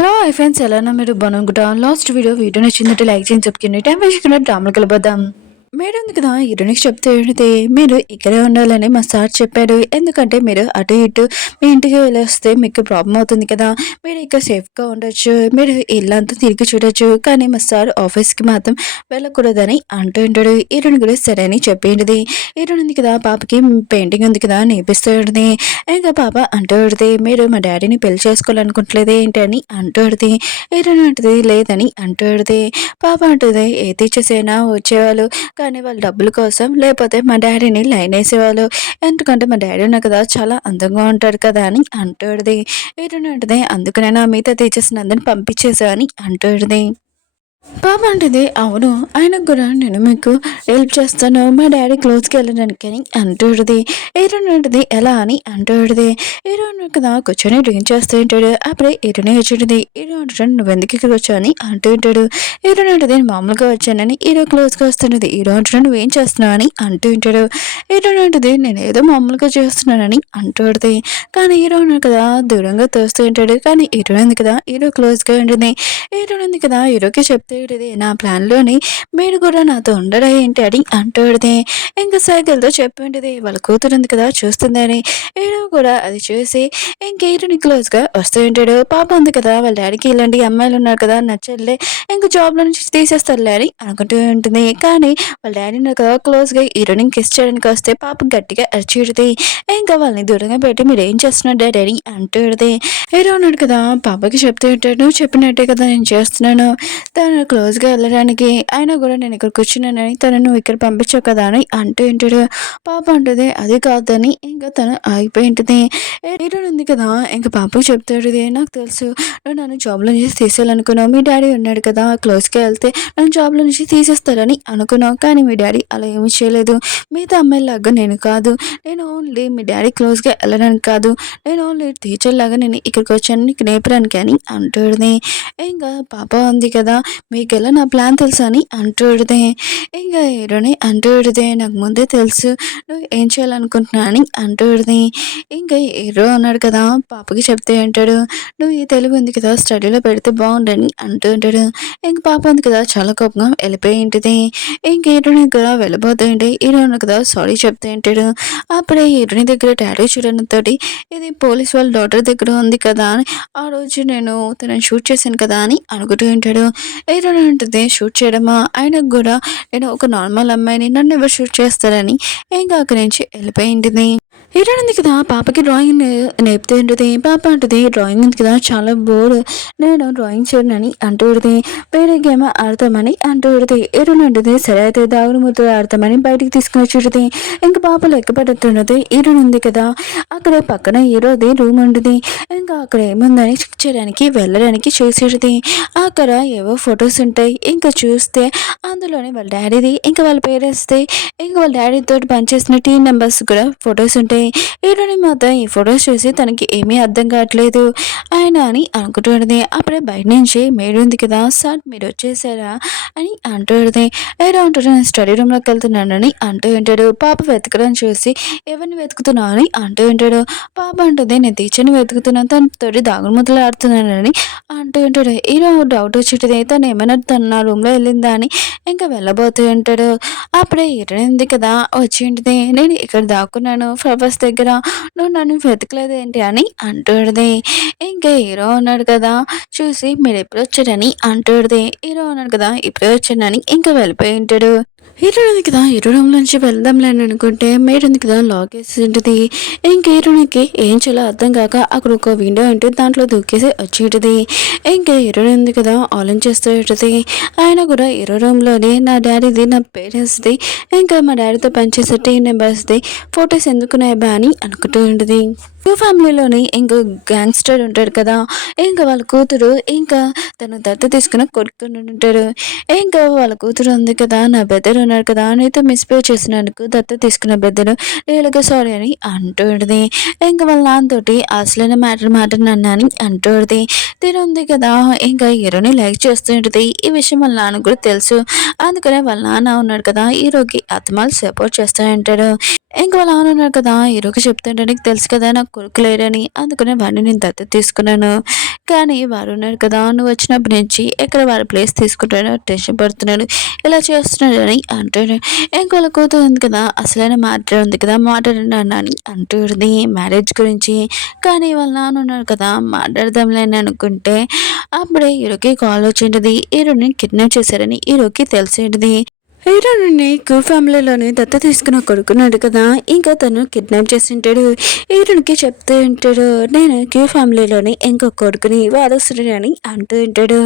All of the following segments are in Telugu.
హలో హాయ్ ఫ్రెండ్స్, ఎలా ఉన్నా మీరు బాగునుకుంటా. లాస్ట్ వీడియో నచ్చిందంటే లైక్ చేయండి, చెప్పుకుని టైం వేసుకున్న డ్రామాలు కలబద్దాం. మేడం ఉంది కదా, ఇరునికి చెప్తే ఏంటిది, మీరు ఇక్కడే ఉండాలని మా సార్ చెప్పాడు. ఎందుకంటే మీరు అటు ఇటు మీ ఇంటికి వెళ్ళొస్తే మీకు ప్రాబ్లం అవుతుంది కదా, మీరు ఇక్కడ సేఫ్గా ఉండొచ్చు, మీరు ఇల్లంతా తిరిగి చూడొచ్చు. కానీ మా సార్ ఆఫీస్కి మాత్రం వెళ్ళకూడదని అంటూ ఉంటాడు. ఇరుని కూడా సరే అని చెప్పేది. ఇరుని ఉంది కదా, పాపకి పెయింటింగ్ ఉంది కదా నేర్పిస్తూ ఉంటుంది. ఇంకా పాప అంటూ ఉంటుంది, మీరు మా డాడీని పెళ్లి చేసుకోవాలనుకుంటలేదు ఏంటి అని అంటూ ఉంటుంది. ఇరుని అంటుంది లేదని అంటూ ఉంటుంది. పాప అంటుంది ఏ టీచర్స్ అయినా వచ్చేవాళ్ళు, కానీ వాళ్ళు డబ్బుల కోసం లేకపోతే మా డాడీని లైన్ వేసేవాళ్ళు. ఎందుకంటే మా డాడీ ఉన్నా కదా చాలా అందంగా ఉంటాడు కదా అని అంటాడుది. ఏంటంటే అందుకనైనా మిగతా టీచర్స్ని అందరిని పంపించేసా అని అంటాడుది. పాప అంటుంది అవును, ఆయనకు కూడా నేను మీకు హెల్ప్ చేస్తాను, మా డాడీ క్లోజ్కి వెళ్ళడానికి అని అంటాడుది. ఏరునంటది ఎలా అని అంటాడుది. ఏరోను కదా కూర్చొని డ్రింక్ చేస్తూ ఉంటాడు. అప్పుడే ఏరునే వచ్చేటిది. ఏరో అంటాడు నువ్వు ఎందుకు ఇక్కడ వచ్చావు అని అంటూ ఉంటాడు. ఏరోనంటది నేను మామూలుగా వచ్చానని ఏరో క్లోజ్గా వస్తున్నది. ఏరో అంటాడు నువ్వేం చేస్తున్నావు అని అంటూ ఉంటాడు. ఏరోనంటది నేను ఏదో మామూలుగా చేస్తున్నానని అంటాడుది. కానీ హీరో కదా దూరంగా తోస్తూ ఉంటాడు. కానీ హీరో ఉంది కదా, హీరో క్లోజ్గా ఉంటుంది. హీరో ఉంది కదా, హీరోకి చెప్తూ ఉంటుంది నా ప్లాన్లోని మీరు కూడా నాతో ఉండరా ఏంటి అని అంటాడుది. ఇంకా సైకిల్తో చెప్పింటుంది వాళ్ళ కూతురు ఉంది కదా చూస్తుందని. హీరో కూడా అది చూసి ఇంక హీరోని క్లోజ్గా వస్తూ ఉంటాడు. పాప ఉంది కదా, వాళ్ళ డాడీకి ఇలాంటి అమ్మాయిలు ఉన్నారు కదా నచ్చలే, ఇంకా జాబ్లో నుంచి తీసేస్తారులే అని అనుకుంటూ ఉంటుంది. కానీ వాళ్ళ డాడీ ఉన్నారు కదా క్లోజ్గా హీరోని కిస్ చేయడానికి వస్తే పాప గట్టిగా అరిచిడుతుంది. ఇంకా వాళ్ళని దూరంగా పెట్టి మీరు ఏం చేస్తున్నారు డాడీ అని అంటుంది. హీరో ఉన్నాడు కదా, పాపకి చెప్తూ ఉంటాడు నువ్వు చెప్పినట్టే కదా నేను చేస్తున్నాను, తను క్లోజ్గా వెళ్ళడానికి అయినా కూడా నేను ఇక్కడ కూర్చున్నానని తను నువ్వు ఇక్కడ పంపించావు కదా అని అంటూ ఉంటాడు. పాప అంటుంది అది కాదని ఇంకా తను ఆగిపోయింటుంది. హీరో ఉంది కదా, ఇంకా పాపకి చెప్తాడు నాకు తెలుసు నువ్వు నన్ను జాబ్లో నుంచి తీసేయాలనుకున్నావు, మీ డాడీ ఉన్నాడు కదా క్లోజ్గా వెళ్తే నన్ను జాబ్లో నుంచి తీసేస్తారని అనుకున్నావు, కానీ మీ డాడీ అలా ఏమీ చేయలేదు, మిగతా అమ్మాయిలాగా నేను కాదు, నేను ఓన్లీ మీ డాడీ క్లోజ్గా వెళ్ళడానికి కాదు, నేను ఓన్లీ టీచర్ లాగా నేను ఇక్కడికి వచ్చాను నీకు నేర్పడానికి అని అంటుంది. ఇంకా పాప ఉంది కదా మీకు ఎలా నా ప్లాన్ తెలుసా అని అంటుంది. ఇంకా హీరోని అంటుంది నాకు ముందే తెలుసు నువ్వు ఏం చేయాలనుకుంటున్నా అని అంటుంది. ఇంకా హీరో అన్నాడు కదా పాపకి చెప్తే అంటాడు నువ్వు ఈ తెలుగు ఉంది కదా స్టడీలో పెడితే బాగుండని అంటూ ఉంటాడు. ఇంక పాప ఉంది కదా చాలా కోపంగా వెళ్ళిపోయి ఉంటుంది. ఇంక హీరోని కూడా వెళ్ళబోతుంటే హీరో కదా సారీ చెప్తే అంటాడు. అప్పుడే హీరోని దగ్గర టాటూ చూడడంతో ఇది పోలీస్ వాళ్ళ డాటర్ దగ్గర ఉంది కదా అని ఆ రోజు నేను తనని షూట్ చేశాను కదా అని అనుకుంటూ ఉంటాడు. హీరోని ఉంటుంది షూట్ చేయడమా, ఆయనకు కూడా నేను ఒక నార్మల్ అమ్మాయిని నన్ను ఎవరు షూట్ చేస్తారని ఇంకా అక్కడి నుంచి వెళ్ళిపోయి ఉంటుంది. హీరోయిన్ ఉంది కదా పాపకి డ్రాయింగ్ నేర్పుతూ ఉంటుంది. పాప అంటుంది డ్రాయింగ్ ఉంది కదా చాలా బోర్, నేను డ్రాయింగ్ చేయనని అంటూ ఉంటుంది. వేరే గేమ్ ఆడతామని అంటూ ఉంటుంది. హీరోయిన్ ఉంటుంది సరే అయితే దాగుడు ముద్దులు ఆడతామని బయటికి తీసుకుని వచ్చి ఇంకా పాప లెక్క పడుతున్నది. హీరోయిన్ ఉంది కదా అక్కడే పక్కన హీరోది రూమ్ ఉంటుంది. ఇంకా అక్కడ ఏముందని చెక్ చేయడానికి వెళ్ళడానికి చూసేది. అక్కడ ఏవో ఫొటోస్ ఉంటాయి. ఇంకా చూస్తే అందులోనే వాళ్ళ డాడీది ఇంకా వాళ్ళ పేరెంట్స్ది ఇంకా వాళ్ళ డాడీతో పనిచేసిన టీం మెంబర్స్ కూడా ఫొటోస్ ఉంటాయి. హీరోని మాత్రం ఈ ఫొటోస్ చూసి తనకి ఏమీ అర్థం కావట్లేదు ఆయన అని అనుకుంటుంది. అప్పుడే బయట నుంచి మేడం ఉంది కదా సార్ మీరు వచ్చేసారా అని అంటుంది. ఏదో అంటాడు నేను స్టడీ రూమ్లోకి వెళ్తున్నానని అంటూ ఉంటాడు. పాప వెతకడం చూసి ఎవరిని వెతుకుతున్నావు అని అంటూ ఉంటాడు. పాప అంటుంది నేను టీచర్ని వెతుకుతున్నాను, తనతోటి దాగుడు ముద్దలు ఆడుతున్నానని అంటూ ఉంటాడు. హీరో డౌట్ వచ్చేటిది తను ఏమైనా తను నా రూమ్లో వెళ్ళిందా అని ఇంకా వెళ్ళబోతూ ఉంటాడు. అప్పుడే హీరోయిన్ ఉంది కదా వచ్చి ఉంటుంది నేను ఇక్కడ దాక్కున్నాను ఫ్లవర్స్ దగ్గర, నువ్వు నన్ను వెతకలేదు ఏంటి అని అంటుంది. ఇంకా హీరో ఉన్నాడు కదా చూసి మీరు ఎప్పుడు వచ్చారని అంటుంది. హీరో ఉన్నాడు కదా ఇప్పుడే వచ్చానని ఇంకా వెళ్ళిపోయి ఉంటాడు. హీరో ఉంది కదా హీరో రూమ్ నుంచి వెళ్దాంలే అని అనుకుంటే మేడ్ ఉంది కదా లాక్ వేసి ఉంటుంది. ఇంక హీరోనికి ఏం చేయాలో అర్థం కాక అక్కడ ఒక విండో ఉంటుంది దాంట్లో దూకేసి వచ్చేటది. ఇంకా హీరో ఉంది కదా ఆలోచిస్తూ ఉంటుంది. ఆయన కూడా హీరో రూమ్లోని నా డాడీది నా పేరెంట్స్ది ఇంకా మా డాడీతో పనిచేసే టీం మెంబర్స్ది ఫొటోస్ ఎందుకున్నాయి బా అని అనుకుంటూ ఉంటుంది. టూ ఫ్యామిలీలోని ఇంకో గ్యాంగ్స్టర్ ఉంటాడు కదా, ఇంకా వాళ్ళ కూతురు ఇంకా తను దత్త తీసుకున్న కొడుకుని ఉంటాడు. ఇంకా వాళ్ళ కూతురు ఉంది కదా నా బెదర్ ఉన్నాడు కదా నీతో మిస్బిహేవ్ చేసినందుకు దత్త తీసుకున్న బెదరు రియల్గా సారీ అని అంటుంది. ఇంకా వాళ్ళ నాన్నతోటి అసలైన మ్యాటర్ నన్ను అని అంటుంది. తిను ఉంది కదా ఇంకా హీరోని లైక్ చేస్తూ ఉంటుంది. ఈ విషయం వాళ్ళ నాన్న కూడా తెలుసు, అందుకనే వాళ్ళ నాన్న ఉన్నాడు కదా హీరోకి అత్తమాలు సపోర్ట్ చేస్తూ ఉంటాడు. ఇంకా వాళ్ళ నాన్న ఉన్నాడు కదా హీరోకి చెప్తుంటే నీకు తెలుసు కదా నాకు కొడుకు లేరని, అందుకనే వాడిని నేను దత్తత తీసుకున్నాను, కానీ వారు ఉన్నారు కదా, నువ్వు వచ్చినప్పటి నుంచి ఎక్కడ వారి ప్లేస్ తీసుకుంటాడో టెన్షన్ పడుతున్నాడు, ఇలా చేస్తున్నాడు అని అంటాడు. ఇంకోళ్ళ కూతురు ఉంది కదా, అసలైన మ్యాటర్ ఉంది కదా, మాట్లాడండి అని అంటుంది మ్యారేజ్ గురించి. కానీ వాళ్ళ నాన్న ఉన్నారు కదా, మాట్లాడదాంలేని అనుకుంటే అప్పుడే హీరోకి కాల్ వచ్చింటది. హీరోని కిడ్నాప్ చేశారని హీరోకి తెలిసేంటిది. హీరోని క్యూ ఫ్యామిలీలోని దత్త తీసుకున్న కొడుకున్నాడు కదా, ఇంకా తను కిడ్నాప్ చేసింటాడు. హీరోనికి చెప్తూ ఉంటాడు, నేను క్యూ ఫ్యామిలీలోని ఇంకో కొడుకుని వారసుడిని అని అంటూ ఉంటాడు.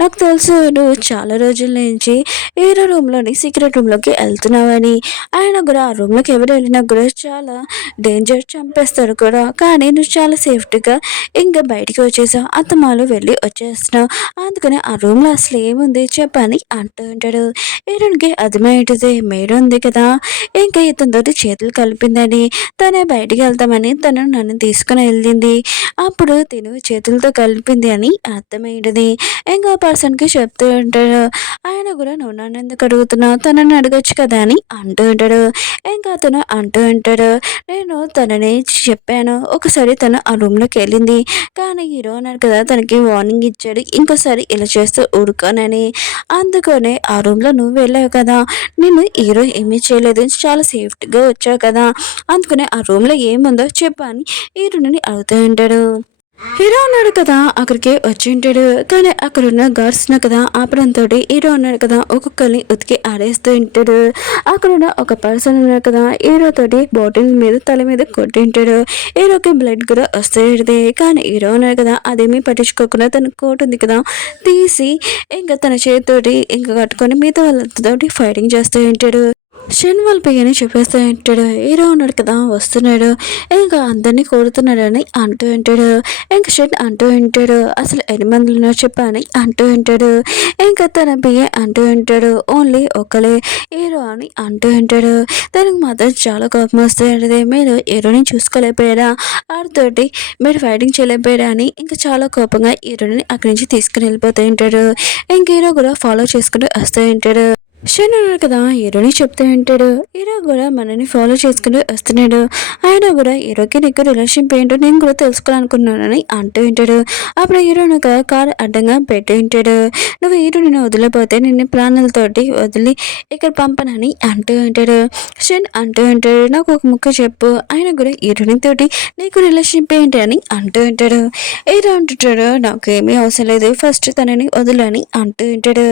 నాకు తెలుసు నువ్వు చాలా రోజుల నుంచి హీరో రూమ్లోని సీక్రెట్ రూమ్లోకి వెళ్తున్నావని. ఆయన కూడా ఆ రూమ్లోకి ఎవరు వెళ్ళినా కూడా చాలా డేంజర్, చంపేస్తారు కూడా. కానీ నువ్వు చాలా సేఫ్టీగా ఇంకా బయటికి వచ్చేసావు, అత్తమాలు వెళ్ళి వచ్చేస్తున్నావు. అందుకని ఆ రూమ్లో అసలు ఏముంది చెప్పని అంటూ ఉంటాడు. హీరోనికి అర్థమయ్యేది, మేడం ఉంది కదా, ఇంకా ఇతనితోటి చేతులు కలిపిందని, తనే బయటికి వెళ్తామని తను నన్ను తీసుకుని వెళ్ళింది, అప్పుడు తిను చేతులతో కలిపింది అని అర్థమయ్యేది. ఇంకా పర్సన్కి చెప్తూ ఉంటాడు. ఆయన కూడా నువ్వు నన్ను ఎందుకు అడుగుతున్నావు, తనని అడగచ్చు కదా అని అంటూ ఉంటాడు. ఇంకా అతను అంటూ ఉంటాడు, నేను తనని చెప్పాను, ఒకసారి తను ఆ రూమ్లోకి వెళ్ళింది, కానీ హీరో అన్నాడు కదా, తనకి వార్నింగ్ ఇచ్చాడు, ఇంకోసారి ఇలా చేస్తూ ఊరుకోనని. అందుకనే ఆ రూమ్లో నువ్వు వెళ్ళావు కదా, నేను హీరో ఏమీ చేయలేదు, చాలా సేఫ్టీగా వచ్చావు కదా, అందుకనే ఆ రూమ్లో ఏముందో చెప్పని హీరోని అడుగుతూ ఉంటాడు. హీరో ఉన్నాడు కదా, అక్కడికి వచ్చి ఉంటాడు. కానీ అక్కడ ఉన్న గార్డ్స్ కదా ఆపడంతో హీరో ఉన్నాడు కదా, ఒక్కొక్కరిని ఉతికి ఆడేస్తూ ఉంటాడు. అక్కడ ఉన్న ఒక పర్సన్ ఉన్నాడు కదా, హీరో తోటి బాటిల్ మీద తల మీద కొట్టింటాడు. హీరోకి బ్లడ్ కూడా వస్తుంది. కానీ హీరో ఉన్నాడు కదా, అదేమీ పట్టించుకోకుండా తన కోట్ ఉంది కదా తీసి ఇంకా తన చేతితోటి ఇంకా కట్టుకొని మిగతా వాళ్ళతోటి ఫైటింగ్ చేస్తూ ఉంటాడు. షన్ వాళ్ళ పియ్యని చెప్పేస్తూ ఉంటాడు. హీరో ఉన్నాడు కదా వస్తున్నాడు, ఇంకా అందరినీ కొడుతున్నాడని అంటూ ఉంటాడు. ఇంకా షన్ అంటూ ఉంటాడు, అసలు ఎన్ని మంది ఉన్నారు చెప్పని అంటూ ఉంటాడు. ఇంకా తన పియ్య అంటూ ఉంటాడు, ఓన్లీ ఒకలే హీరో అని అంటూ ఉంటాడు. తనకు మాత్రం చాలా కోపం వస్తూ ఉంటుంది. మీరు హీరోని చూసుకోలేకపోయారా, ఆడితోటి మీరు ఫైటింగ్ చేయలేకపోయారా అని ఇంకా చాలా కోపంగా హీరోని అక్కడి నుంచి తీసుకుని వెళ్ళిపోతూ ఉంటాడు. ఇంక హీరో కూడా ఫాలో చేసుకుంటూ వస్తూ ఉంటాడు. షన్ అన్నాడు కదా, హీరోని చెప్తూ ఉంటాడు. హీరో కూడా మనని ఫాలో చేసుకుంటూ వస్తున్నాడు. ఆయన కూడా హీరోకి నీకు రిలేషన్షిప్ ఏంటో నేను కూడా తెలుసుకోవాలనుకున్నానని అంటూ ఉంటాడు. అప్పుడు హీరోని ఒక కారు అడ్డంగా పెట్టి ఉంటాడు. నువ్వు హీరోని వదిలిపోతే నిన్ను ప్రాణాలతోటి వదిలి ఇక్కడ పంపనని అంటూ ఉంటాడు. షన్ అంటూ ఉంటాడు, నాకు ఒక ముక్క చెప్పు. ఆయన కూడా హీరోని తోటి నీకు రిలేషన్షిప్ ఏంటి అని అంటూ ఉంటాడు. హీరో అంటుంటాడు, నాకు ఏమీ అవసరం లేదు, ఫస్ట్ తనని వదిలని అంటూ ఉంటాడు.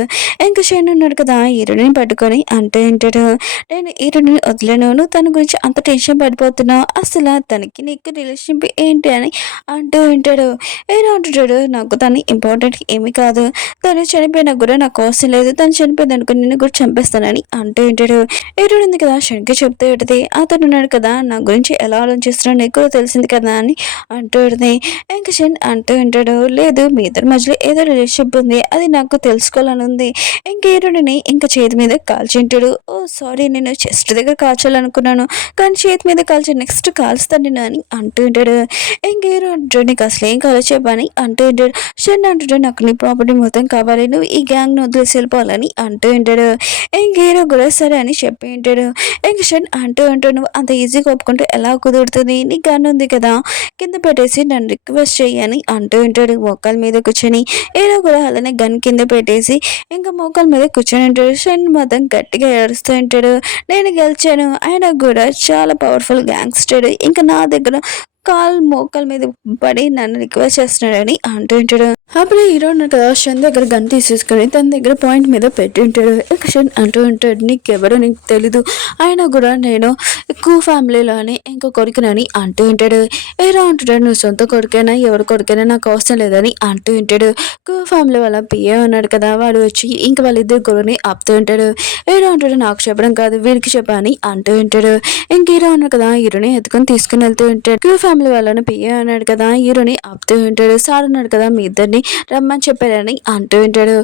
ఇంకా షన్ ఉన్నాడు కదా, హీరోని పట్టుకొని అంటూ ఉంటాడు, నేను హీరోని వదిలేను, నువ్వు తన గురించి అంత టెన్షన్ పడిపోతున్నావు, అసలు తనకి నీకు రిలేషన్షిప్ ఏంటి అని అంటూ ఉంటాడు. హీరో అంటుంటాడు, నాకు తను ఇంపార్టెంట్ ఏమీ కాదు, తను చనిపోయినా కూడా నాకు అవసరం లేదు, తను చనిపోయింది అనుకో నిన్ను కూడా చంపేస్తానని అంటూ ఉంటాడు. హీరో ఉంది కదా శనికి చెప్తూ ఉంటుంది, అతను ఉన్నాడు కదా నా గురించి ఎలా ఆలోచిస్తున్నాడు నీకు కూడా తెలిసింది కదా అని అంటూ ఉంటుంది. ఇంకా షన్ అంటూ ఉంటాడు, లేదు మీ ఇద్దరి మధ్యలో ఏదో రిలేషన్షిప్ ఉంది, అది నాకు తెలుసుకోవాలని ఉంది. ఇంక హీరోని ఇంకా చేతి మీద కాల్చింటాడు. ఓ సారీ, నేను చెస్ట్ దగ్గర కాల్చాలనుకున్నాను, కానీ చేతి మీద కాల్చి నెక్స్ట్ కాల్స్తాను నేను అని అంటూ ఉంటాడు. ఇంక హీరో అంటాడు, నీకు అసలు ఏం కాలో చెప్పని అంటూ ఉంటాడు. షన్ అంటాడు, నాకు నీ ప్రాపర్టీ మొత్తం కావాలి, నువ్వు ఈ గ్యాంగ్ను వదిలేసి వెళ్ళిపోవాలని అంటూ ఉంటాడు. ఇంక హీరో కూడా సరే అని చెప్పి ఉంటాడు. ఇంక షన్ అంటూ ఉంటాడు, నువ్వు అంత ఈజీగా ఒప్పుకుంటే ఎలా కుదురుతుంది, నీ గన్ ఉంది కదా కింద పెట్టేసి నన్ను రిక్వెస్ట్ చేయని అంటూ ఉంటాడు. మోకాల మీద కూర్చొని హీరో కూడా అలానే గన్ కింద పెట్టేసి ఇంకా మోకాల మీద కూర్చొని ఉంటాడు. షన్ మాత్రం గట్టిగా ఏడుస్తూ ఉంటాడు, నేను గెలిచాను, ఆయన కూడా చాలా పవర్ఫుల్ గ్యాంగ్స్టర్, ఇంకా నా దగ్గర మోకాల మీద పడి నన్ను రిక్వెస్ట్ చేస్తున్నాడని అంటూ ఉంటాడు. అప్పుడు హీరో కదా షన్ దగ్గర గన్ తీసేసుకొని తన దగ్గర పాయింట్ మీద పెట్టి ఉంటాడు. ఇక షన్ అంటూ ఉంటాడు, నీకెవరో నీకు తెలీదు, ఆయన కూడా నేను ఎక్కువ ఫ్యామిలీలోని ఇంకో కొడుకునని అంటూ ఉంటాడు. హీరో అంటాడు, నువ్వు సొంత కొడుకైనా ఎవరి కొడుకైనా నాకు అవసరం లేదని అంటూ ఉంటాడు. ఎక్కువ ఫ్యామిలీ వాళ్ళ పిఏ ఉన్నాడు కదా, వాడు వచ్చి ఇంక వాళ్ళిద్దరు గొడవని ఆపుతూ ఉంటాడు. హీరో అంటాడు, నాకు చెప్పడం కాదు వీడికి చెప్పని అంటూ ఉంటాడు. ఇంక హీరో అన్నాడు కదా హీరోని ఎత్తుకొని తీసుకుని వెళ్తూ ఉంటాడు. ఫ్యామిలీ వాళ్ళని పిఏ అన్నాడు కదా హీరోని ఆపుతూ ఉంటాడు. సార్ ఉన్నాడు కదా మీ ఇద్దరిని డాడీ రమ్మని చెప్పారని అంటూ ఉంటాడు.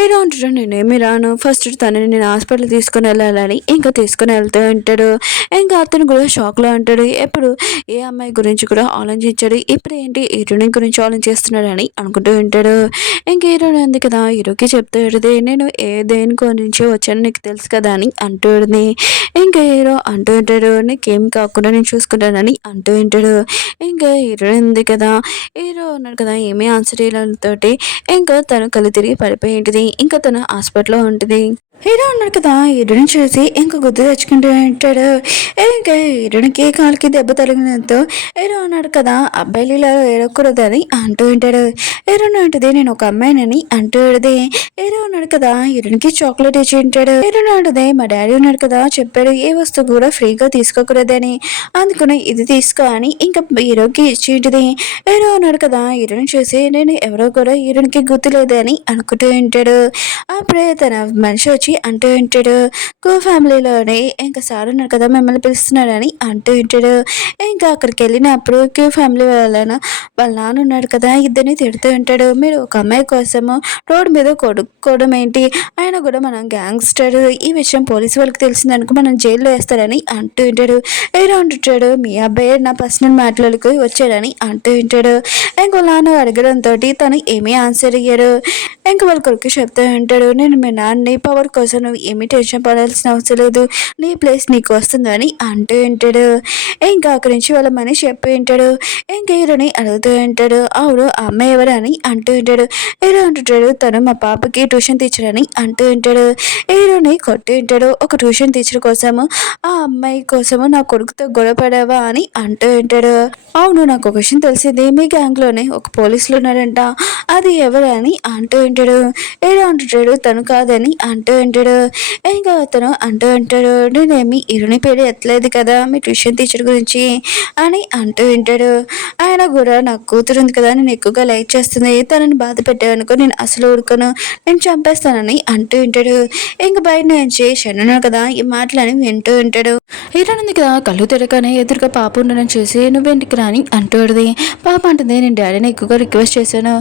ఏదో అంటాడు, నేనేమి రాను, ఫస్ట్ తనని నేను హాస్పిటల్ తీసుకుని వెళ్ళాలని ఇంకా తీసుకుని వెళ్తూ ఉంటాడు. ఇంకా అతను కూడా షాక్లో అంటాడు, ఎప్పుడు ఏ అమ్మాయి గురించి కూడా ఆలోచించాడు, ఇప్పుడు ఏంటి హీరోని గురించి ఆలోచిస్తున్నాడని అనుకుంటూ ఉంటాడు. ఇంక హీరో ఉంది కదా, హీరోకి చెప్తూ ఉంటుంది, నేను దేని గురించి వచ్చాను నీకు తెలుసు కదా అని అంటూ ఉంటుంది. ఇంకా హీరో అంటూ ఉంటాడు, నీకేం కాకుండా నేను చూసుకుంటానని అంటూ ఉంటాడు. ఇంకా హీరో ఉంది కదా, హీరో ఉన్నాడు కదా, ఏమీ ఆన్సర్ తోటి ఇంకా తను కళ్ళు తిరిగి పడిపోయి ఉంటుంది. ఇంకా తను హాస్పిటల్లో ఉంటుంది. హీరో ఉన్నాడు కదా, హీరోని చూసి ఇంకా గుర్తు తెచ్చుకుంటూ ఉంటాడు. ఇంకా హీరోనికి కాలుకి దెబ్బ తగిలినంతో హీరో ఉన్నాడు కదా, అబ్బాయిలు ఇలా ఏడకూడదని అంటూ ఉంటాడు. హీరో ఉంటుంది, నేను ఒక అమ్మాయినని అంటూ ఉంటుంది. హీరో ఉన్నాడు కదా, హీరోనికి చాక్లెట్ ఇచ్చి ఉంటాడు. హీరో ఉంటుంది, మా డాడీ ఉన్నాడు కదా చెప్పాడు ఏ వస్తువు కూడా ఫ్రీగా తీసుకోకూడదని, అందుకని ఇది తీసుకో అని ఇంకా హీరోకి ఇచ్చి ఉంటుంది. హీరో ఉన్నాడు కదా, హీరోని చూసి నేను ఎవరో కూడా హీరోనికి గుర్తులేదు అని అనుకుంటూ ఉంటాడు. అప్పుడే తన మనిషి వచ్చి అంటూ ఉంటాడు, కో ఫ్యామిలీలోనే ఇంకా సార్ ఉన్నారు కదా మిమ్మల్ని పిలుస్తున్నాడని అంటూ ఉంటాడు. ఇంకా అక్కడికి వెళ్ళినప్పుడు క్యూ ఫ్యామిలీ వాళ్ళ నాన్న ఉన్నాడు కదా, ఇద్దరిని తిడుతూ ఉంటాడు, మీరు ఒక అమ్మాయి కోసము రోడ్డు మీద కొడుకోవడం ఏంటి, ఆయన కూడా మనం గ్యాంగ్స్టర్, ఈ విషయం పోలీసు వాళ్ళకి తెలిసిందనుకో మనం జైల్లో వేస్తారని అంటూ ఉంటాడు. ఏదో అంటుంటాడు, మీ అబ్బాయి నా పర్సనల్ మాటలకు వచ్చాడని అంటూ ఉంటాడు. ఇంకో నాన్న అడగడంతో తను ఏమీ ఆన్సర్ అయ్యాడు. ఇంకా వాళ్ళ కొడుకు చెప్తూ ఉంటాడు, నేను మీ నాన్నని పవర్ కోసం నువ్వు ఏమీ టెన్షన్ పడాల్సిన అవసరం లేదు, నీ ప్లేస్ నీకు వస్తుందని అంటూ ఉంటాడు. ఇంకా అక్కడి నుంచి వాళ్ళ మనిషి చెప్పి ఉంటాడు. ఇంకా హీరోని అడుగుతూ ఉంటాడు, అవును ఆ అమ్మాయి ఎవరు అని అంటూ ఉంటాడు. హీరో అంటుంటాడు, తను మా పాపకి ట్యూషన్ టీచర్ అని అంటూ ఉంటాడు. హీరోని కొట్టి ఉంటాడు, ఒక ట్యూషన్ టీచర్ కోసము ఆ అమ్మాయి కోసము నా కొడుకుతో గొడవపడావా అని అంటూ ఉంటాడు. అవును నాకు ఒక విషయం తెలిసింది, మీ గ్యాంగ్లోనే ఒక పోలీసులు ఉన్నాడంట, అది ఎవరు అని అంటూ ఉంటాడు. ఏదో అంటుంటాడు, తను కాదని అంటూ ఉంటాడు. ఇంకా అతను అంటూ ఉంటాడు, నేనేమి హీరోని పేరు ఎత్తలేదు కదా మీ ట్యూషన్ టీచర్ గురించి అని అంటూ ఉంటాడు. ఆయన కూడా నాకు కూతురు ఉంది కదా, నేను ఎక్కువగా లైక్ చేస్తుంది, తనని బాధ పెట్టావనుకో నేను అసలు ఊరుకోను, నేను చంపేస్తానని అంటూ ఉంటాడు. ఇంకా బయట నుంచి షన్నున్నా కదా ఈ మాటలని వింటూ ఉంటాడు. హీరో ఉంది కదా, కళ్ళు తెరకనే ఎదురుగా పాప ఉండడం చూసి నువ్వెంటికి రాని అంటూది. పాప అంటుంది, నేను డాడీని ఎక్కువగా రిక్వెస్ట్ చేశాను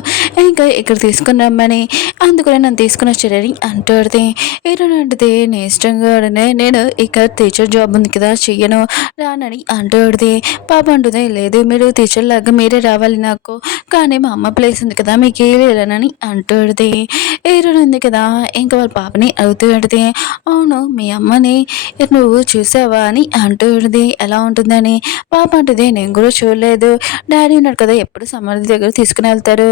ఇంకా ఇక్కడ తీసుకుని రమ్మని, అందుకనే నన్ను తీసుకుని వచ్చాడని అంటూది. హీరో అంటుంది, నీ ఇష్టంగానే నేను ఇక్కడ టీచర్ జాబ్ ఉంది కదా చెయ్యను రానని అంటూది. పాప అంటుంది, లేదు మీరు టీచర్ లాగా మీరే రావాలి నాకు, కానీ మా అమ్మ ప్లేస్ ఉంది కదా మీకు వెళ్ళానని అంటూది. హీరో ఉంది కదా, ఇంకా వాళ్ళ పాపని అడుగుతూ ఉంటుంది, అవును మీ అమ్మని నువ్వు చూసావా అని అంటూ ఉంటుంది, ఎలా ఉంటుందని. పాప అంటుంది, నేను కూడా చూడలేదు, డాడీ ఉన్నాడు కదా ఎప్పుడు సమాధి దగ్గర తీసుకుని వెళ్తారు,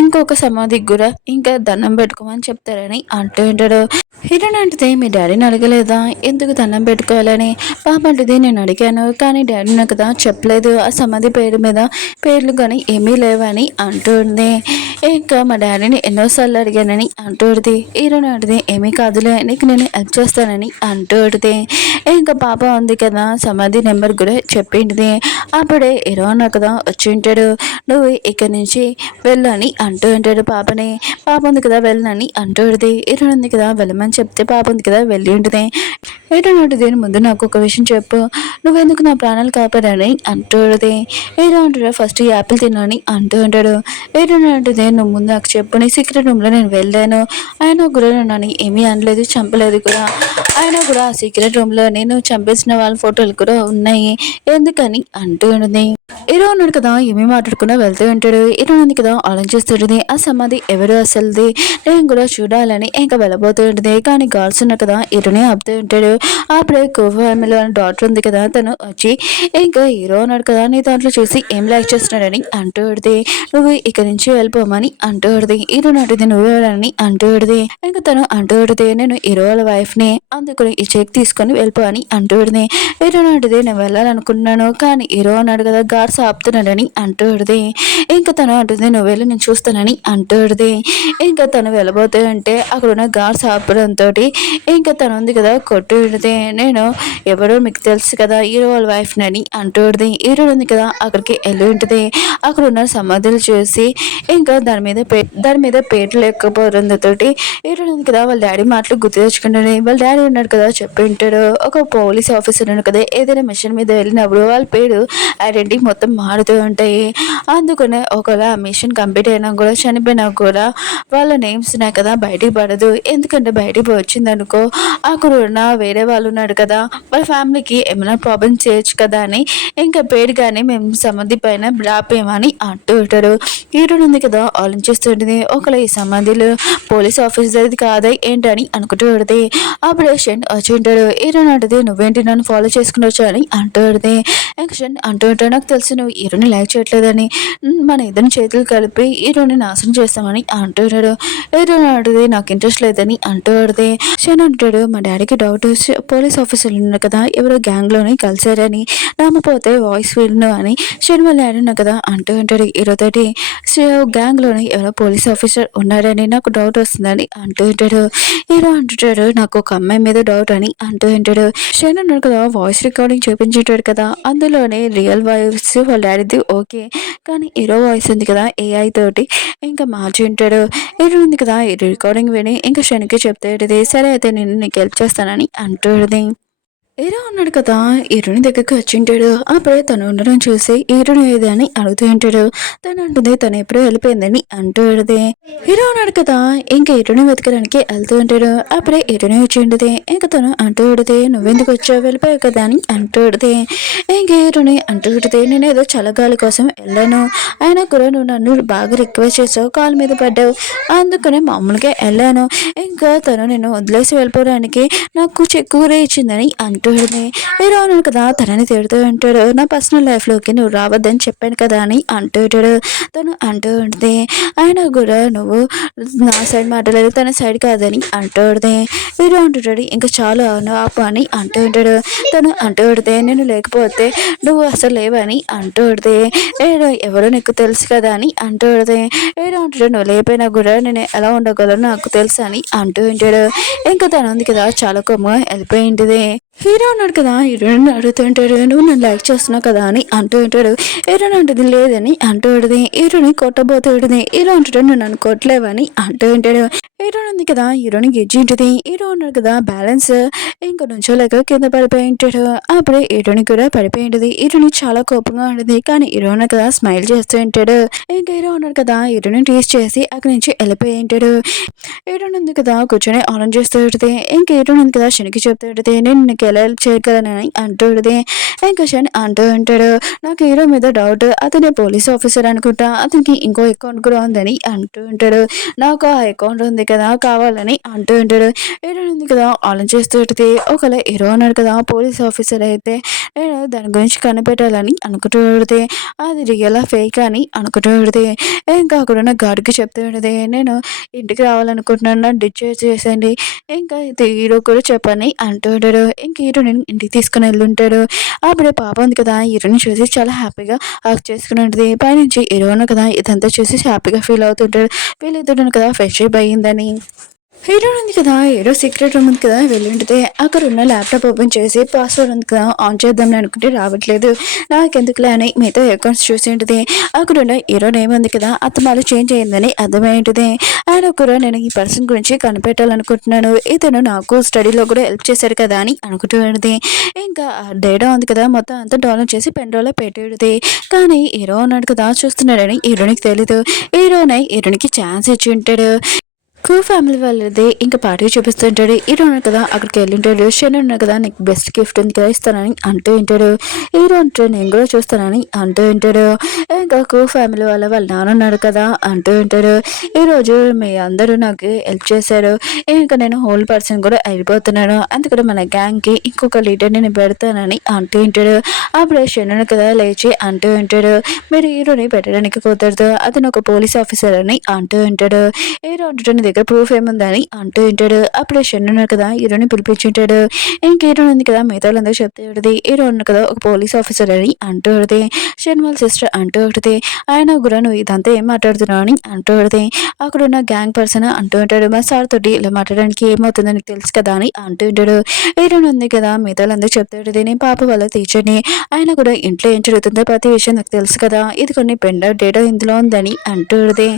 ఇంకొక సమాధికి కూడా ఇంకా దండం పెట్టుకోమని చెప్తారని అంటూ ఉంటాడు. హీరోయిన్ అంటుంది, మీ డాడీని అడగలేదా ఎందుకు దండం పెట్టుకోవాలని. పాప అంటుంది, నేను అడిగాను కానీ డాడీ నాకు కదా చెప్పలేదు, ఆ సమాధి పేరు మీద పేర్లు కానీ ఏమీ లేవని అంటుంది. ఇంకా మా డాడీని ఎన్నోసార్లు అడిగానని అంటుంది. హీరోయిన్ అంటుంది, ఏమీ కాదులే నీకు నేను హెల్ప్ చేస్తానని అంటుంది. ఇంకా పాప ఉంది కదా సమాధి నెంబర్ కూడా చెప్పింది. అప్పుడే హీరోయిన్ కదా వచ్చి ఉంటాడు, నువ్వు ఇక్కడి నుంచి వెళ్ళని అంటూ ఉంటాడు పాపని. పాప ఉంది కదా వెళ్ళని అంటుంది. హీరోయిన్ ఉంది కదా వెళ్ళమని చెప్తే పాప ఉంది కదా వెళ్ళి ఉంటుంది. హీరోయిన్ అంటుంది, ముందు నాకు ఒక విషయం చెప్పు, నువ్వెందుకు నా ప్రాణాలు కాపాడని అంటుంది. హీరో అంటాడు, ఫస్ట్ యాపిల్ తిన్నాని అంటూ ఉంటాడు. హీరోయిన్ అంటుంది, నువ్వు ముందు నాకు చెప్పు, నీ సీక్రెట్ రూమ్లో నేను వెళ్ళాను, ఆయన కూడా నన్ను ఏమీ అనలేదు చంపలేదు కూడా, అయినా కూడా ఆ సీక్రెట్ రూమ్లో నేను చంపేసిన వాళ్ళ ఫోటోలు కూడా ఉన్నాయి ఎందుకని అంటూ ఉంటుంది. హీరో ఉన్నాడు కదా ఏమీ మాట్లాడుకున్నా వెళ్తూ ఉంటాడు. హీరో ఉంది కదా ఆలోచిస్తుంటుంది, ఆ సమాధి ఎవరు అసలుది నేను కూడా చూడాలని ఇంకా వెళ్ళబోతూ ఉంటుంది. కానీ గార్డ్స్ ఉన్నారు కదా హీరోని ఆపుతూ ఉంటాడు. అప్పుడే కోఫామిలో డాక్టర్ ఉంది కదా తను వచ్చి ఇంకా హీరో ఉన్నాడు కదా నీ దాంట్లో చూసి ఏం లైక్ చేస్తున్నాడని అంటూ ఉంటుంది. నువ్వు ఇక్కడి నుంచి వెళ్ళిపోమని అంటూ ఉంటుంది. హీరో నాటిది నువ్వు ఎవరని అంటూ ఉంటుంది. ఇంకా తను అంటూ ఉంటుంది, నేను హీరో వాళ్ళ వైఫ్ని, అందుకని ఈ చెక్ తీసుకొని వెళ్ళిపో అని అంటూ ఉంటుంది. హీరో నాటిది నేను వెళ్ళాలనుకున్నాను కానీ హీరో అన్నాడు కదా గార్డ్స్ ఆపుతున్నాడని అంటూ ఉంటుంది. ఇంకా తను అంటుంది, నువ్వు వెళ్ళి నేను చూస్తానని అంటూ ఉంటుంది. ఇంకా తను వెళ్ళబోతూ ఉంటే అక్కడ ఉన్న గార్డ్స్ ఆపడంతో ఇంకా తను ఉంది కదా కొట్టు ఉంటుంది. నేను ఎవరో మీకు తెలుసు కదా హీరో వాళ్ళ వైఫ్ని అని అంటూ ఉంటుంది. హీరో ఉంది కదా అక్కడికి వెళ్ళి ఉంటుంది. అక్కడ ఉన్న సమాధులు చూసి ఇంకా దాని మీద పేరు లేకపోవడంతోటి హీరోయిన్ ఉంది కదా వాళ్ళ డాడీ మాటలు గుర్తు తెచ్చుకుంటాడు. వాళ్ళ డాడీ ఉన్నాడు కదా చెప్పి ఉంటాడు, ఒక పోలీస్ ఆఫీసర్ ఉన్నాడు కదా ఏదైనా మిషన్ మీద వెళ్ళినప్పుడు వాళ్ళ పేరు ఐడెంటిటీ మొత్తం మారుతూ ఉంటాయి. అందుకనే ఒకవేళ ఆ మిషన్ కంప్లీట్ అయినా కూడా చనిపోయినా కూడా వాళ్ళ నేమ్స్ ఉన్నాయి కదా బయటికి పడదు. ఎందుకంటే బయటికి వచ్చిందనుకో అక్కడ ఉన్న వేరే వాళ్ళు ఉన్నాడు కదా వాళ్ళ ఫ్యామిలీకి ఏమైనా ప్రాబ్లమ్ చేయొచ్చు కదా అని ఇంకా పేరు కానీ మేము సమాధి పైన రాపేమని అంటూ ఉంటాడు. హీరోయిన్ ఉంది కదా ఆలోచిస్తుంటుంది, ఒకవేళ ఈ సమాధిలో పోలీస్ ఆఫీసర్ది కాదా ఏంటని అనుకుంటూ ఉంటుంది. అప్పుడు షన్ వచ్చి ఉంటాడు. హీరోయిన్ అంటది నువ్వేంటి నన్ను ఫాలో చేసుకుని వచ్చా అని అంటూ ఉంటుంది. షన్ అంటూ ఉంటాడు నాకు తెలుసు నువ్వు హీరోని లైక్ చేయట్లేదని, మన ఇద్దరిని చేతులు కలిపి హీరోని నాశనం చేస్తామని అంటూ ఉంటాడు. హీరోయిన్ అంటది నాకు ఇంట్రెస్ట్ లేదని అంటూ ఉంటుంది. షన్ అంటాడు మా డాడీకి డౌట్ పోలీస్ ఆఫీసర్లు ఉన్నారు కదా ఎవరో గ్యాంగ్ లోని కలిసారని, రామపోతే వాయిస్ విన్ను అని షన్ వాళ్ళ డాడీ ఉన్నా కదా అంటూ ఉంటాడు. హీరోతోటి గ్యాంగ్ లోని ఎవరో పోలీస్ ఆఫీసర్ ఉన్నారని నాకు డౌట్ వస్తుందని అంటూ ఉంటాడు. హీరో అంటుంటాడు నాకు ఒక అమ్మాయి మీద డౌట్ అని అంటూ ఉంటాడు. షన్ అన్నాడు కదా వాయిస్ రికార్డింగ్ చూపించేటాడు కదా అందులోనే రియల్ వాయిస్ వాళ్ళ డాడీది ఓకే, కానీ హీరో వాయిస్ ఉంది కదా ఏఐ తోటి ఇంకా మార్చి ఉంటాడు. హీరో ఉంది కదా ఈ రికార్డింగ్ విని ఇంకా షన్కి చెప్తాడు సరే అయితే నేను నీకు హెల్ప్ చేస్తానని అంటుంది. హీరో ఉన్నాడు కదా హీరోని దగ్గరికి వచ్చింటాడు. అప్పుడే తను ఉండడం చూసి హీరోని ఏదని అడుగుతూ ఉంటాడు. తను అంటుంది తను ఎప్పుడో వెళ్ళిపోయిందని అంటూ ఉంటుంది. హీరో ఉన్నాడు కదా ఇంకా హీరోని వెతకడానికి వెళ్తూ ఉంటాడు. అప్పుడే హీరోని వచ్చి ఉంటుంది. ఇంకా తను అంటూ ఉంటుంది నువ్వెందుకు వచ్చావు వెళ్ళిపోయావు కదా అని అంటూ ఉంటుంది. ఇంకా హీరోని అంటూ ఉంటుంది నేను ఏదో చల్లగాలి కోసం వెళ్ళాను, అయినా కూడా నువ్వు నన్ను బాగా రిక్వెస్ట్ చేసావు కాలు మీద పడ్డావు అందుకనే మామూలుగా వెళ్ళాను, ఇంకా తను నేను వదిలేసి వెళ్ళిపోవడానికి నాకు చెక్కువరే ఇచ్చిందని అంటూ ఉంటుంది. హీరో అన్నాడు కదా తనని తిడుతూ ఉంటాడు నా పర్సనల్ లైఫ్లోకి నువ్వు రావద్దని చెప్పాను కదా అని అంటూ ఉంటాడు. తను అంటూ ఉంటుంది అయినా కూడా నువ్వు నా సైడ్ మాట్లాడలేదు తన సైడ్ కాదని అంటూ ఉంటుంది. హీరో అంటుంటాడు ఇంకా చాలా ఆపు అని అంటూ ఉంటాడు. తను అంటూ ఉంటుంది నేను లేకపోతే నువ్వు అసలు లేవని అంటూ ఉంటుంది. ఎవరో నీకు తెలుసు కదా అని అంటూ ఉంటుంది. హీరో అంటాడు నువ్వు లేకపోయినా కూడా నేను ఎలా ఉండగలను నాకు తెలుసు అని అంటూ ఉంటాడు. ఇంకా తను ఉంది కదా చాలా కొమ్మగా వెళ్ళిపోయి ఉంటుంది. హీరో ఉన్నాడు కదా హీరోయిన్ అడుగుతుంటాడు నువ్వు నన్ను లైక్ చేస్తున్నావు కదా అని అంటూ ఉంటాడు. హీరోయిన్ అంటుంది లేదని అంటూ ఉంటుంది. హీరోని కొట్టబోతూ ఉంటుంది. హీరో అంటాడు నువ్వు నన్ను కొట్టలేవని అంటూ ఉంటాడు. హీరోయిన్ ఉంది కదా హీరోని గెజ్జి ఉంటుంది. హీరో ఉన్నాడు కదా బ్యాలెన్స్ ఇంకా నుంచోలేక కింద పడిపోయి ఉంటాడు. అప్పుడే హీరోని కూడా పడిపోయి ఉంటుంది. హీరోని చాలా కోపంగా ఉంటుంది కానీ హీరో ఉన్నాడు కదా స్మైల్ చేస్తూ ఉంటాడు. ఇంకా హీరో ఉన్నాడు కదా హీరోని టీస్ చేసి అక్కడి నుంచి వెళ్ళిపోయి ఉంటాడు. హీరోయిన్ ఉంది కదా కూర్చొని ఆన్ చేస్తూ ఉంటుంది. ఇంకా హీరోయిన్ ఉంది కదా శనికి చెప్తూ ఉంటుంది నేను నీకు ఎలా హెల్ప్ చేయగలనని అంటూ ఉంటుంది. ఇంకా శని అంటూ ఉంటాడు నాకు హీరో మీద డౌట్ అతనే పోలీస్ ఆఫీసర్ అనుకుంటా అతనికి ఇంకో అకౌంట్ కూడా ఉందని అంటూ ఉంటాడు. నాకు ఆ అకౌంట్ ఉంది కదా కావాలని అంటూ ఉంటాడు. హీరోయిన్ ఉంది కదా ఆలోచిస్తూ ఉంటుంది ఒకవేళ హీరో అన్నాడు కదా పోలీస్ ఆఫీసర్ అయితే నేను దాని గురించి కనిపెట్టాలని అనుకుంటూ ఉంటుంది. అది రియల్ ఫేక్ అని అనుకుంటూ ఉంటుంది. ఇంకా అక్కడ ఉన్న గార్డ్కి చెప్తూ ఉంటుంది నేను ఇంటికి రావాలనుకుంటున్నాను నన్ను డిశ్చార్జ్ చేసేయండి ఇంకా ఇది హీరో కూడా చెప్పని అంటూ ఉంటాడు. ఇంక హీరోని ఇంటికి తీసుకుని వెళ్ళుంటాడు. అప్పుడే పాప ఉంది కదా హీరోని చూసి చాలా హ్యాపీగా హక్ చేసుకుని ఉంటుంది. పైనుంచి హీరో కదా ఇదంతా చూసి హ్యాపీగా ఫీల్ అవుతుంటాడు. ఫీల్ అవుతుంటాను కదా ఫ్రెష్ అప్ అయ్యిందని. హీరో ఉంది కదా హీరో సీక్రెట్ రూమ్ ఉంది కదా వెళ్ళి ఉంటుంది. అక్కడ ఉన్న ల్యాప్టాప్ ఓపెన్ చేసి పాస్వర్డ్ ఉంది కదా ఆన్ చేద్దామని అనుకుంటే రావట్లేదు. నాకెందుకులే అని మిగతా అకౌంట్స్ చూసి ఉంటుంది. అక్కడ ఉన్న హీరో నేమ్ ఉంది కదా అత్తమాలు చేంజ్ అయ్యిందని అర్థమై ఉంటుంది. ఆయన కూడా నేను ఈ పర్సన్ గురించి కనిపెట్టాలనుకుంటున్నాను ఇతను నాకు స్టడీలో కూడా హెల్ప్ చేశారు కదా అని అనుకుంటూ ఉంటుంది. ఇంకా డేటా ఉంది కదా మొత్తం అంతా డౌన్లోడ్ చేసి పెన్ డ్రైవ్లో పెట్టేది. కానీ హీరో ఉన్నాడు కదా చూస్తున్నాడని హీరోనికి తెలీదు. హీరోనికి ఛాన్స్ ఇచ్చి ఉంటాడు. ఫ్యామిలీ వాళ్ళది ఇంకా పార్టీ చూపిస్తుంటాడు. హీరో ఉన్నాడు కదా అక్కడికి వెళ్ళింటాడు. షన్ ఉన్నాడు కదా నీకు బెస్ట్ గిఫ్ట్ ఉంది కదా ఇస్తానని అంటూ ఉంటాడు. హీరో అంటాడు నేను కూడా చూస్తానని అంటూ ఉంటాడు. ఇంకా ఫ్యామిలీ వాళ్ళ నాన్న ఉన్నాడు కదా అంటూ ఉంటాడు ఈరోజు మీ అందరూ నాకు హెల్ప్ చేశారు ఇంకా నేను హోల్ పర్సన్ కూడా అయిపోతున్నాను అందుకని మన గ్యాంగ్కి ఇంకొక లీడర్ నేను పెడతానని అంటూ ఉంటాడు. అప్పుడు షన్ కదా లేచి అంటూ ఉంటాడు మీరు హీరోని పెట్టడానికి కుదరదు అతను ఒక పోలీస్ ఆఫీసర్ అని అంటూ ఉంటాడు. హీరో అంటాడు దగ్గర ప్రూఫ్ ఏముందని అంటూ ఉంటాడు. అప్పుడే షెన్ ఉన్నాడు కదా హీరోని పిలిపించుంటాడు. ఇంక హీరో ఉంది కదా మిగతా వాళ్ళందరూ చెప్తే ఉంటుంది. హీరో ఉన్న కదా ఒక పోలీస్ ఆఫీసర్ అని అంటూ ఉంటుంది. షెన్ వాళ్ళ సిస్టర్ అంటూ ఉంటుంది. ఆయన కూడా నువ్వు ఇదంతా ఏం మాట్లాడుతున్నావు అని అంటూ ఉంటుంది. అక్కడ ఉన్న గ్యాంగ్ పర్సన్ అంటూ ఉంటాడు. మా సార్ తోటి ఇలా మాట్లాడడానికి ఏమవుతుందో నీకు తెలుసు కదా అని అంటూ ఉంటాడు. హీరోన్ ఉంది కదా మిగతా వాళ్ళందరూ చెప్తూ ఉంటుంది. నేను పాప వాళ్ళ టీచర్ని, ఆయన కూడా ఇంట్లో ఏం జరుగుతుందో ప్రతి విషయం నాకు తెలుసు కదా, ఇది కొన్ని పెన్ డ్రైవ్ డేటా ఇందులో ఉందని అంటూ ఉంటుంది.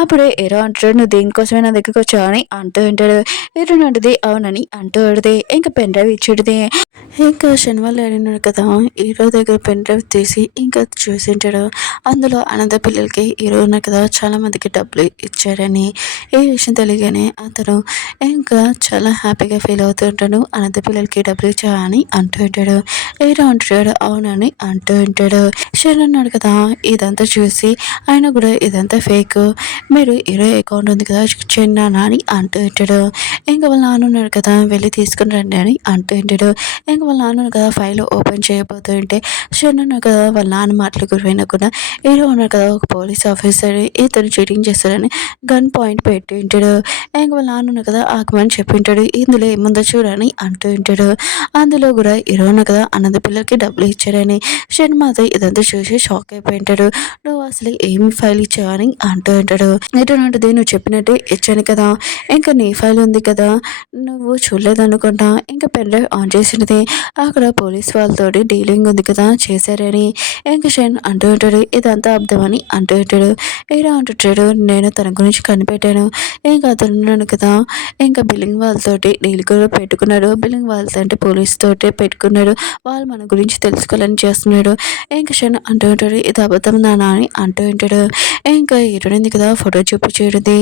అప్పుడే హీరో అంటాడు నువ్వు దేనికోసమే నా దగ్గరికి వచ్చావు అని అంటూ ఉంటాడు. హీరోన్ అంటది అవునని అంటూ ఉంటుంది. ఇంకా పెన్ డ్రైవ్ ఇచ్చేది. ఇంకా శనివారం అడిగినాడు కదా హీరో దగ్గర పెన్ డ్రైవ్ తీసి ఇంకా చూసింటాడు. అందులో అనాథ పిల్లలకి హీరో ఉన్న కదా చాలా మందికి డబ్బులు ఇచ్చారని ఈ విషయం తెలియగానే అతను ఇంకా చాలా హ్యాపీగా ఫీల్ అవుతూ ఉంటాడు. అనాథ పిల్లలకి డబ్బులు ఇచ్చా అని అంటూ ఉంటాడు. హీరో అంటాడు అవునని అంటూ ఉంటాడు. షెన్ అన్నాడు కదా ఇదంతా చూసి ఆయన కూడా ఇదంతా ఫేక్, మీరు హీరో అకౌంట్ ఉంది కదా చిన్న అని అంటూ ఉంటాడు. ఇంకా వాళ్ళ నాన్న ఉన్నాడు కదా వెళ్ళి తీసుకుని రండి అని అంటూ ఉంటాడు. ఇంకా వాళ్ళ నాన్న కదా ఫైల్ ఓపెన్ చేయబోతూ ఉంటే షెన్ ఉన్నాడు కదా వాళ్ళ నాన్న మాటలు గురైనా కూడా హీరో ఉన్నాడు కదా ఒక పోలీస్ ఆఫీసర్ ఇతను చీటింగ్ చేస్తాడని గన్ పాయింట్ పెట్టి ఉంటాడు. ఇంకా వాళ్ళ నాన్న ఉన్నాడు కదా ఆగమని చెప్పి ఉంటాడు. ఇందులో ఏముందో చూడని అంటూ ఉంటాడు. అందులో కూడా హీరో ఉన్నాడు కదా అన్నది పిల్లలకి డబ్బులు ఇచ్చాడని షెన్ మాత్రం ఇదంతా చూసి షాక్ అయిపోయి ఉంటాడు. నువ్వు అసలు ఏమి ఫైల్ ఇచ్చావని అంటూ ఉంటాడు. ఎటువంటిది నువ్వు చెప్పినట్టే ఇచ్చాను కదా, ఇంకా నీ ఫైల్ ఉంది కదా నువ్వు చూడలేదనుకుంటా, ఇంకా పెన్ డ్రైవ్ ఆన్ చేసినది అక్కడ పోలీస్ వాళ్ళతోటి డీలింగ్ ఉంది కదా చేశారని ఇంకా షెన్ అంటూ ఉంటాడు. ఇదంతా అర్థమని అంటూ ఉంటాడు. హీరో అంటుంటాడు నేను తన గురించి కనిపెట్టాను, ఇంకా అతను ఉన్నాడు కదా ఇంకా బిల్లింగ్ వాళ్ళతోటి డీల్ కూడా పెట్టుకున్నాడు. బిల్లింగ్ వాళ్ళతో అంటే పోలీస్ తోటే పెట్టుకున్నాడు, వాళ్ళు మన గురించి తెలుసుకోవాలని చేస్తున్నాడు. ఇంకా షెన్ అంటూ ఉంటాడు ఇది అబద్ధం నానా అని అంటూ ఉంటాడు. ఇంకా హీరోయింది కదా ఫోటో చూపించేది.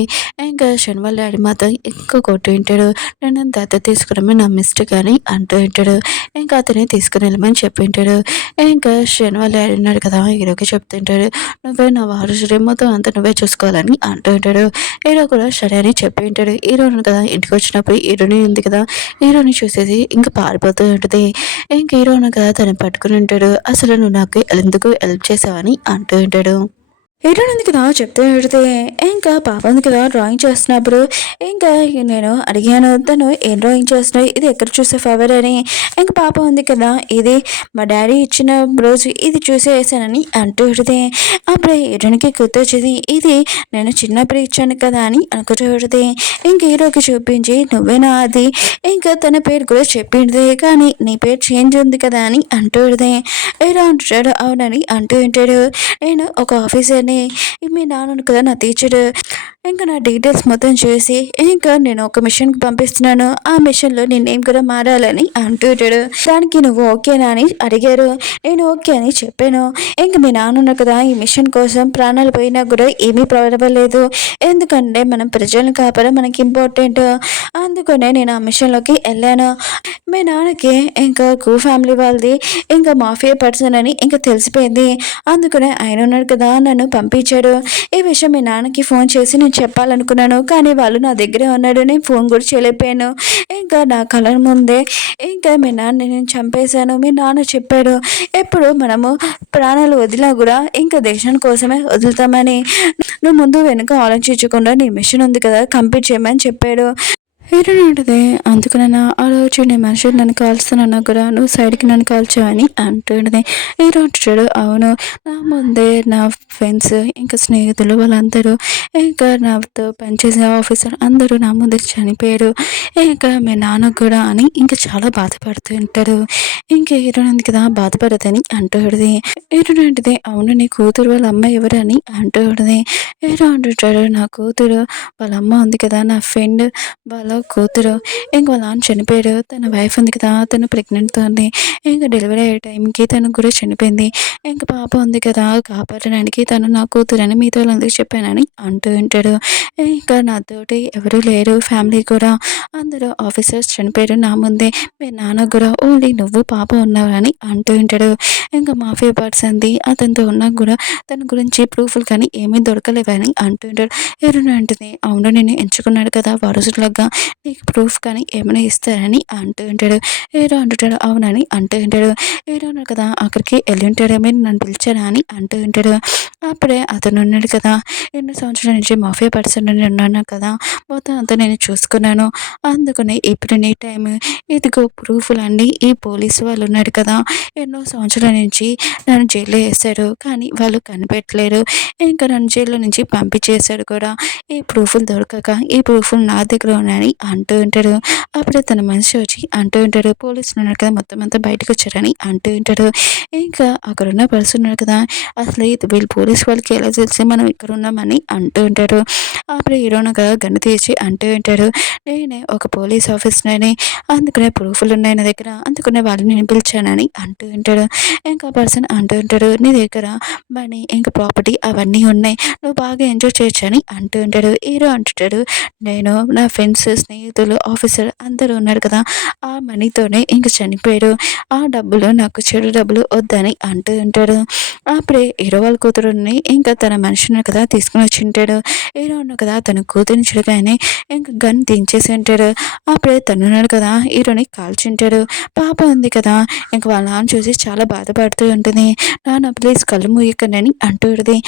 ఇంకా షెన్ వాళ్ళ డాడీ మాత్రం ఇంకా కొట్టు ఉంటాడు. నేను దత్త తీసుకురమే నా మిస్టేక్ అని అంటూ ఉంటాడు. ఇంకా అతనే తీసుకుని వెళ్ళమని చెప్పి ఉంటాడు. ఇంకా షెన్ వాళ్ళ డాడీ ఉన్నాడు కదా హీరోకి చెప్తుంటాడు నువ్వే నా వారసుడే మొత్తం అంతా నువ్వే చూసుకోవాలని అంటూ ఉంటాడు. హీరో కూడా సరే అని చెప్పి ఉంటాడు. హీరోని కదా ఇంటికి వచ్చినప్పుడు హీరోని ఉంది కదా హీరోని చూసేసి ఇంకా పారిపోతూ ఉంటుంది. ఇంకా హీరోని కదా తను పట్టుకుని ఉంటాడు. అసలు నువ్వు నాకు ఎందుకు హెల్ప్ చేసావని అంటూ ఉంటాడు. హీరోయిన్ ఉంది కదా చెప్తూ పెడితే ఇంకా పాప ఉంది కదా డ్రాయింగ్ చేస్తున్నప్పుడు ఇంకా నేను అడిగాను తను ఏం డ్రాయింగ్ చేస్తున్నావు ఇది ఎక్కడ చూసే ఫవర్ అని. ఇంకా పాప ఉంది కదా ఇది మా డాడీ ఇచ్చిన రోజు ఇది చూసి వేసానని అంటూ పెడితే అప్పుడే హీరోయిన్కి గుర్తొచ్చింది ఇది నేను చిన్నప్పుడు ఇచ్చాను కదా అని అనుకుంటూ పెడితే ఇంక హీరోకి చూపించి నువ్వేనా అది, ఇంకా తన పేరు కూడా చెప్పింది కానీ నీ పేరు చేంజ్ ఉంది కదా అని అంటూ పెడితే హీరో అంటాడు అవునని అంటూ ఉంటాడు. నేను ఒక ఆఫీసర్ని, మీ నాన్న కదా నా టీచర్, ఇంకా నా డీటెయిల్స్ మొత్తం చూసి ఇంకా నేను ఒక మిషన్కి పంపిస్తున్నాను, ఆ మిషన్లో నీ నేమ్ కూడా మారాలని అంటుంటాడు. దానికి నువ్వు ఓకేనా అని అడిగారు. నేను ఓకే అని చెప్పాను. ఇంకా మీ నాన్న కదా ఈ మిషన్ కోసం ప్రాణాలు పోయినా కూడా ఏమీ పర్వాలేదు, ఎందుకంటే మనం ప్రజలను కాపాడడం మనకి ఇంపార్టెంట్, అందుకనే నేను ఆ మిషన్లోకి వెళ్ళాను. మీ నాన్నకి ఇంకా ఫ్యామిలీ వాళ్ళది ఇంకా మాఫియా పర్సన్ అని ఇంకా తెలిసిపోయింది, అందుకనే ఆయన ఉన్నాడు కదా నన్ను పంపించాడు. ఈ విషయం మీ నాన్నకి ఫోన్ చేసి నేను చెప్పాలనుకున్నాను కానీ వాళ్ళు నా దగ్గరే ఉన్నాడు, నేను ఫోన్ కూడా చేయలేకపోయాను. ఇంకా నా కళ్ళ ముందే ఇంకా మీ నాన్న నేను చంపేశాను, మీ నాన్న చెప్పాడు ఎప్పుడు మనము ప్రాణాలు వదిలినా కూడా ఇంకా దేశం కోసమే వదులుతామని, నువ్వు ముందు వెనుక ఆలోచించకుండా నీ మిషన్ ఉంది కదా కంప్లీట్ చేయమని చెప్పాడు. హీరోయిన్ ఉంటుంది అందుకునన్నా ఆ రోజు నేను మనుషులు నన్ను కాల్స్తున్నా కూడా నువ్వు సైడ్కి నన్ను కాల్చావని అంటుంది. హీరో అంటాడు అవును నా ముందే నా ఫ్రెండ్స్ ఇంకా స్నేహితులు వాళ్ళందరూ ఇంకా నాతో పనిచేసే ఆఫీసర్ అందరూ నా ముందే చనిపోయారు, ఇంకా మీ నాన్న కూడా అని ఇంకా చాలా బాధపడుతూ ఉంటారు. ఇంకా హీరోయిన్ ఉంది కదా బాధపడదని అంటుంది. హీరోయిన్ అంటే అవును నీ కూతురు వాళ్ళ అమ్మ ఎవరని అంటుంది. హీరో అంటుంటాడు నా కూతురు వాళ్ళ అమ్మ ఉంది కదా నా ఫ్రెండ్ వాళ్ళ కూతురు, ఇంక వాళ్ళ నాన్న చనిపోయాడు, తన వైఫ్ ఉంది కదా తను ప్రెగ్నెంట్తో ఉంది, ఇంకా డెలివరీ అయ్యే టైంకి తను కూడా చనిపోయింది, ఇంకా పాప ఉంది కదా కాపాడడానికి తను నా కూతురు అని మీతో వాళ్ళందరికీ చెప్పానని అంటూ ఉంటాడు. ఇంకా నాతోటి ఎవరు లేరు ఫ్యామిలీ కూడా అందరూ ఆఫీసర్స్ చనిపోయారు నా ముందే, మీ నాన్న కూడా ఓన్లీ నువ్వు పాప ఉన్నావని అంటూ ఉంటాడు. ఇంకా మాఫియా పర్సన్ది అతనితో ఉన్నా కూడా తన గురించి ప్రూఫ్లు కానీ ఏమీ దొరకలేవని అంటూ ఉంటాడు. హీరోయిన్ అంటుంది అవును నేను ఎంచుకున్నాడు కదా వారసులాగా నీకు ప్రూఫ్ కానీ ఏమైనా ఇస్తారని అంటూ ఉంటాడు. హీరో అంటుంటాడు అవునని అంటూ ఉంటాడు. హీరో ఉన్నాడు కదా అక్కడికి వెళ్ళి ఉంటాడు, మీరు నన్ను పిలిచారా అని అంటూ ఉంటాడు. అప్పుడే అతను ఉన్నాడు కదా 2 సంవత్సరాల నుంచి మాఫియా పర్సన్ ఉన్నాను కదా మొత్తం అంతా నేను చూసుకున్నాను. అందుకనే ఇప్పుడు నీ టైమ్ ఇదిగో ప్రూఫ్‌లన్నీ ఈ పోలీసు వాళ్ళున్నారు కదా! ఎన్నో సంవత్సరాల నుంచి నన్ను జైల్‌లో యేశారు. కానీ వాళ్ళు కనిపెట్టలేరు. ఇంకా నన్ను జైల్‌లో నుంచి పంపించేశారు కూడా. ఈ ప్రూఫ్‌లు దొరకక ఈ ప్రూఫ్‌లు నా దగ్గర ఉన్నాయని అంటూ ఉంటాడు. అప్పుడే తన మనిషి వచ్చి అంటూ ఉంటాడు. పోలీసులున్నారు కదా! మొత్తం అంతా బయటకొచ్చారని అంటూ ఉంటాడు. ఇంకా అక్కడున్న పర్సన్ ఉన్నారు కదా! అసలు ఇది వీళ్ళు పోలీసు వాళ్ళకి ఎలా తెలిసి మనం ఇక్కడున్నామని అంటూ ఉంటాడు. అప్పుడు హీరోయిన్‌గా గన్ను తీసి అంటూ ఉంటాడు. నేనే ఒక పోలీస్ ఆఫీసర్‌ని. అందుకనే ప్రూఫ్‌లున్నాయి నా దగ్గర. అందుకనే వాళ్ళని నేను పిలిచానని అంటూ ఉంటాడు. ఇంకా పర్సన్ అంటూ ఉంటాడు. నీ దగ్గర మనీ ఇంకా ప్రాపర్టీ అవన్నీ ఉన్నాయి. నువ్వు బాగా ఎంజాయ్ చేయొచ్చని అంటూ ఉంటాడు. హీరో అంటుంటాడు. నేను నా ఫ్రెండ్స్, స్నేహితులు, ఆఫీసర్ అందరూ ఉన్నారు కదా! ఆ మనీతోనే ఇంక చనిపోయారు. ఆ డబ్బులు నాకు చెడు డబ్బులు వద్దని అంటూ ఉంటాడు. అప్పుడే హీరో వాళ్ళ కూతురుని ఇంకా తన మనిషిని కదా తీసుకొని వచ్చింటాడు. హీరో ఉన్నాడు కదా! తన కూతురిని చూడగానే ఇంక గన్ దించేసి ఉంటాడు. అప్పుడే తనున్నాడు కదా! హీరోని కాల్చుంటాడు. పాప ఉంది కదా! ఇంక వాళ్ళ నాన్న చూసి చాలా బాధపడుతూ ఉంటుంది. నాన్న ప్లీజ్ కళ్ళు మూయకండి అని అంటూ ఉంటది.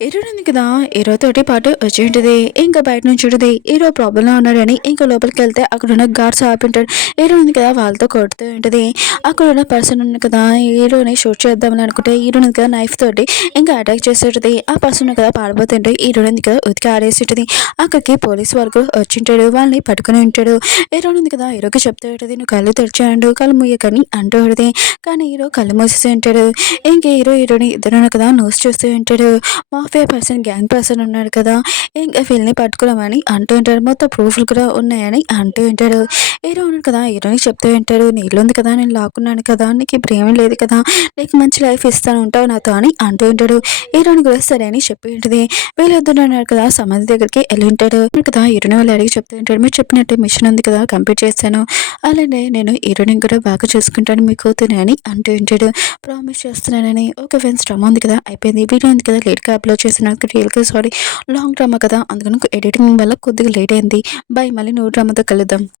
హీరోయిన్ ఉంది కదా! హీరోతోటి పాటు వచ్చి ఉంటది. ఇంకా బయట నుంచి ఉంటది. హీరో ప్రాబ్లమ్‌లో ఉన్నాడని ఇంకా లోపలికెళ్తే అక్కడున్న గార్డ్స్ ఆపుంటాడు. హీరోయిన్ ఉంది కదా! వాళ్ళతో కొడుతూ ఉంటది. అక్కడున్న పర్సన్ ఉంది కదా! హీరోని షూట్ చేద్దామని అనుకుంటే హీరోయిన్ ఉంది కదా! నైఫ్ తోటి ఇంకా అటాక్ చేసేటది. ఆ పర్సన్ ఉంది కదా! పారిపోతుంటే హీరోయిన్ ఉంది కదా! ఉతికి ఆరేసి ఉంటది. అక్కడికి పోలీస్ వాళ్ళు కూడా వచ్చింటాడు. వాళ్ళని పట్టుకొని ఉంటాడు. హీరోయిన్ ఉంది కదా! హీరోకి చెప్తూ ఉంటది. "నువ్వు కళ్ళు తెరిచాయండు కళ్ళు మూయకని" అంటూ ఉంటది. కానీ హీరో కళ్ళు మూసేసి ఉంటాడు. ఇంక హీరో, హీరోయిన్ ఇద్దరు ఉన్నారు కదా! న్యూస్ చూస్తూ ఉంటాడు. మాఫియా పర్సన్, గ్యాంగ్ పర్సన్ ఉన్నాడు కదా! ఇంక వీళ్ళని పట్టుకున్నామని అంటూ ఉంటాడు. మొత్తం ప్రూఫ్‌లు కూడా ఉన్నాయని అంటూ ఉంటాడు. హీరో ఉన్నాడు కదా! హీరోయిన్‌కి చెప్తూ ఉంటాడు. "నీ ఇల్లుంది కదా! నేను లాక్కున్నాను కదా! నీకు ఇప్పుడు ఏమీ లేదు కదా! నీకు మంచి లైఫ్ ఇస్తాను ఉంటావు నాతో" అని అంటూ ఉంటాడు. హీరోయిన్ కూడా సరే అని చెప్పి ఉంటది. వీళ్ళిద్దరు ఉన్నారు కదా! సమాధి దగ్గరికి ఎళ్లి ఉంటాడు. ఉన్నాడు కదా! హీరోయిన్ వాళ్ళు అడిగి చెప్తూ ఉంటాడు. "మీరు చెప్పినట్టే మిషన్ ఉంది కదా! కంప్లీట్ చేశాను. అలానే నేను హీరోయిన్‌ని కూడా బాగా చూసుకుంటాను మీ కూతురిని" అని అంటూ ఉంటాడు. ప్రామిస్ చేస్తున్నానని. ఓకే ఫ్రెండ్స్, డ్రామా ఉంది కదా! అయిపోయింది. వీడియో ఉంది కదా! లేట్‌గా అప్‌లోడ్ చేసినందుకు రియల్‌గా సారీ. లాంగ్ డ్రామా కదా! అందుకని ఎడిటింగ్ వల్ల కొద్దిగా లేట్ అయింది. బాయ్. మళ్ళీ న్యూ డ్రామాతో కలుద్దాం.